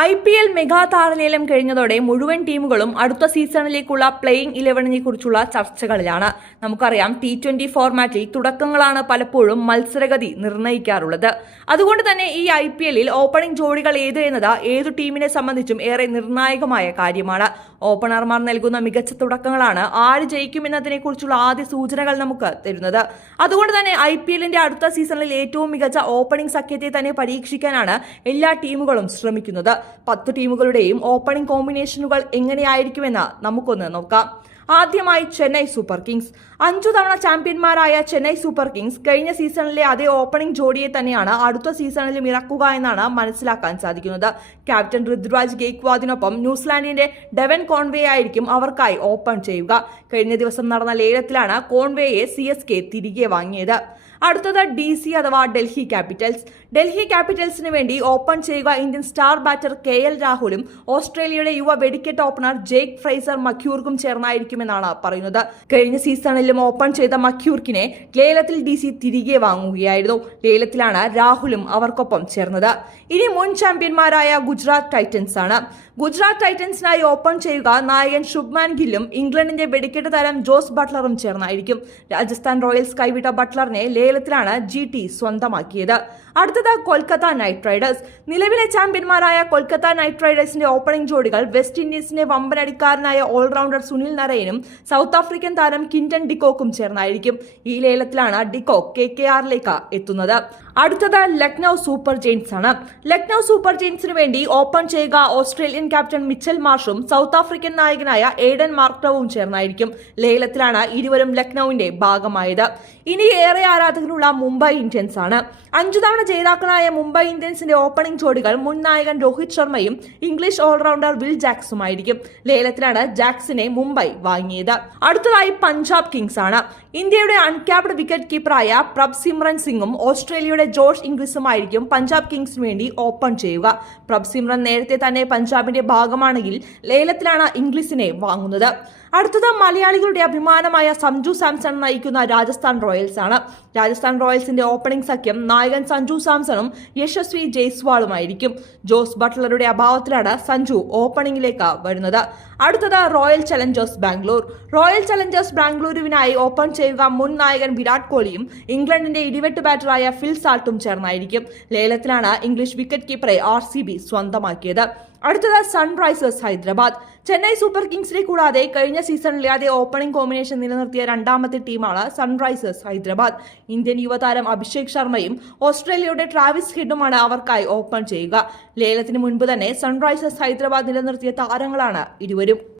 I P L mega താരലേലം കഴിഞ്ഞതോടെ മുഴുവൻ ടീമുകളും അടുത്ത സീസണിലേക്കുള്ള പ്ലേയിംഗ് ഇലവനിനെ കുറിച്ചുള്ള ചർച്ചകളിലാണ്. നമുക്കറിയാം ടി ട്വന്റി ഫോർമാറ്റിൽ തുടക്കങ്ങളാണ് പലപ്പോഴും മത്സരഗതി നിർണയിക്കാറുള്ളത്. അതുകൊണ്ട് തന്നെ ഈ ഐ പി എല്ലിൽ ഓപ്പണിംഗ് ജോഡികൾ ഏത് എന്നത് ഏതു ടീമിനെ സംബന്ധിച്ചും ഏറെ നിർണായകമായ കാര്യമാണ്. ഓപ്പണർമാർ നൽകുന്ന മികച്ച തുടക്കങ്ങളാണ് ആര് ജയിക്കുമെന്നതിനെ കുറിച്ചുള്ള ആദ്യ സൂചനകൾ നമുക്ക് തരുന്നത്. അതുകൊണ്ട് തന്നെ ഐ പി എല്ലിന്റെ അടുത്ത സീസണിൽ ഏറ്റവും മികച്ച ഓപ്പണിംഗ് സഖ്യത്തെ തന്നെ പരീക്ഷിക്കാനാണ് എല്ലാ ടീമുകളും ശ്രമിക്കുന്നത്. പത്ത് ടീമുകളുടെയും ഓപ്പണിംഗ് കോമ്പിനേഷനുകൾ എങ്ങനെയായിരിക്കുമെന്ന് നമുക്കൊന്ന് നോക്കാം. ആദ്യമായി ചെന്നൈ സൂപ്പർ കിങ്സ്. അഞ്ചു തവണ ചാമ്പ്യന്മാരായ ചെന്നൈ സൂപ്പർ കിങ്സ് കഴിഞ്ഞ സീസണിലെ അതേ ഓപ്പണിംഗ് ജോഡിയെ തന്നെയാണ് അടുത്ത സീസണിലും ഇറക്കുക എന്നാണ് മനസ്സിലാക്കാൻ സാധിക്കുന്നത്. ക്യാപ്റ്റൻ ഋതുരാജ് ഗെയ്ക്വാദിനൊപ്പം ന്യൂസിലാൻഡിന്റെ ഡെവൻ കോൺവേ ആയിരിക്കും അവർക്കായി ഓപ്പൺ ചെയ്യുക. കഴിഞ്ഞ ദിവസം നടന്ന ലേലത്തിലാണ് കോൺവേയെ സി തിരികെ വാങ്ങിയത്. അടുത്തത് ഡി സി അഥവാ ഡൽഹി ക്യാപിറ്റൽസ്. ഡൽഹി ക്യാപിറ്റൽസിന് വേണ്ടി ഓപ്പൺ ചെയ്യുക Indian star batter K L രാഹുലും ഓസ്ട്രേലിയയുടെ യുവ വെടിക്കെട്ട് ഓപ്പണർ ജേക്ക് ഫ്രൈസർ മക്യൂർക്കും ചേർന്നായിരിക്കുമെന്നാണ് പറയുന്നത്. കഴിഞ്ഞ സീസണിലും ഓപ്പൺ ചെയ്ത മക്യൂർക്കിനെ ലേലത്തിൽ ഡി സി തിരികെ വാങ്ങുകയായിരുന്നു. ലേലത്തിലാണ് രാഹുലും അവർക്കൊപ്പം ചേർന്നത്. ഇനി മുൻ ചാമ്പ്യന്മാരായ ഗുജറാത്ത് ടൈറ്റൻസ് ആണ്. ഗുജറാത്ത് ടൈറ്റൻസിനായി ഓപ്പൺ ചെയ്യുക നായകൻ ശുഭ്മാൻ ഗില്ലും ഇംഗ്ലണ്ടിന്റെ വെടിക്കെട്ട് താരം ജോസ് ബട്ട്ലറും ചേർന്നായിരിക്കും. രാജസ്ഥാൻ റോയൽസ് കൈവിട്ട ബട്ട്ലറിനെ ലേലത്തിലാണ് ജി ടി സ്വന്തമാക്കിയത്. അടുത്തത് കൊൽക്കത്ത നൈറ്റ് റൈഡേഴ്സ് നിലവിലെ ചാമ്പ്യന്മാരായ കൊൽക്കത്ത നൈറ്റ് റൈഡേഴ്സിന്റെ ഓപ്പണിംഗ് ജോഡികൾ വെസ്റ്റ് ഇൻഡീസിന്റെ വമ്പനടിക്കാരനായ ഓൾറൗണ്ടർ സുനിൽ നരയനും സൗത്ത് ആഫ്രിക്കൻ താരം കിൻഡൻ ഡിക്കോക്കും ചേർന്നായിരിക്കും. ഈ ലേലത്തിലാണ് ഡിക്കോക്ക് കെ കെ ആറിലേക്ക് എത്തുന്നത്. അടുത്തത് ലക്നൗ സൂപ്പർ ജെയിൻസ് ആണ്. ലക്നൗ സൂപ്പർ ജെയിൻസിനു വേണ്ടി ഓപ്പൺ ചെയ്യുക ഓസ്ട്രേലിയൻ ക്യാപ്റ്റൻ മിച്ചൽ മാർഷും സൗത്ത് ആഫ്രിക്കൻ നായകനായ ഏഡൻ മാർക്ടവും ചേർന്നായിരിക്കും. ലേലത്തിലാണ് ഇരുവരും ലക്നൌവിന്റെ ഭാഗമായത്. ഇനി ഏറെ ആരാധകരുള്ള മുംബൈ ഇന്ത്യൻസ് ആണ്. അഞ്ചു തവണ ജേതാക്കളായ മുംബൈ ഇന്ത്യൻസിന്റെ ഓപ്പണിംഗ് ജോഡികൾ മുൻ നായകൻ രോഹിത് ശർമ്മയും ഇംഗ്ലീഷ് ഓൾറൗണ്ടർ വിൽ ജാക്സുമായിരിക്കും. ലേലത്തിലാണ് ജാക്സിനെ മുംബൈ വാങ്ങിയത്. അടുത്തതായി പഞ്ചാബ് കിങ്സ് ആണ്. ഇന്ത്യയുടെ അൺക്യാപ്ഡ് വിക്കറ്റ് കീപ്പറായ പ്രഭ് സിമ്രൻ സിംഗും ഓസ്ട്രേലിയയുടെ ജോഷ് ഇംഗ്ലീഷുമായിരിക്കും പഞ്ചാബ് കിങ്സിന് വേണ്ടി ഓപ്പൺ ചെയ്യുക. പ്രഭ് സിമ്രൻ നേരത്തെ തന്നെ പഞ്ചാബിന്റെ ഭാഗമാണെങ്കിൽ ലേലത്തിലാണ് ഇംഗ്ലീസിനെ വാങ്ങുന്നത്. അടുത്തത് മലയാളികളുടെ അഭിമാനമായ സഞ്ജു സാംസൺ നയിക്കുന്ന രാജസ്ഥാൻ റോയൽസ് ആണ്. രാജസ്ഥാൻ റോയൽസിന്റെ ഓപ്പണിംഗ് സഖ്യം നായകൻ സഞ്ജു സാംസണും യശസ്വി ജയ്സ്വാളുമായിരിക്കും. ജോസ് ബട്ട്ലറുടെ അഭാവത്തിലാണ് സഞ്ജു ഓപ്പണിംഗിലേക്ക് വരുന്നത്. അടുത്തത് Royal Challengers Bangalore. Royal Challengers ബാംഗ്ലൂരുവിനായി open ചെയ്യുക മുൻ നായകൻ വിരാട് കോഹ്ലിയും ഇംഗ്ലണ്ടിന്റെ ഇടിവെട്ട് ബാറ്ററായ ഫിൽ സാൾട്ടും ചേർന്നായിരിക്കും. ലേലത്തിലാണ് ഇംഗ്ലീഷ് വിക്കറ്റ് കീപ്പറെ ആർ സി ബി സ്വന്തമാക്കിയത്. അടുത്തത് സൺറൈസേഴ്സ് ഹൈദരാബാദ്. ചെന്നൈ സൂപ്പർ കിങ്സിനെ കൂടാതെ കഴിഞ്ഞ സീസണിലെ അതേ ഓപ്പണിംഗ് കോമ്പിനേഷൻ നിലനിർത്തിയ രണ്ടാമത്തെ ടീമാണ് സൺറൈസേഴ്സ് ഹൈദരാബാദ്. ഇന്ത്യൻ യുവതാരം അഭിഷേക് ശർമ്മയും ഓസ്ട്രേലിയയുടെ ട്രാവിസ് ഹെഡുമാണ് അവർക്കായി ഓപ്പൺ ചെയ്യുക. ലേലത്തിന് മുൻപ് തന്നെ സൺറൈസേഴ്സ് ഹൈദരാബാദ് നിലനിർത്തിയ താരങ്ങളാണ് ഇരുവരും.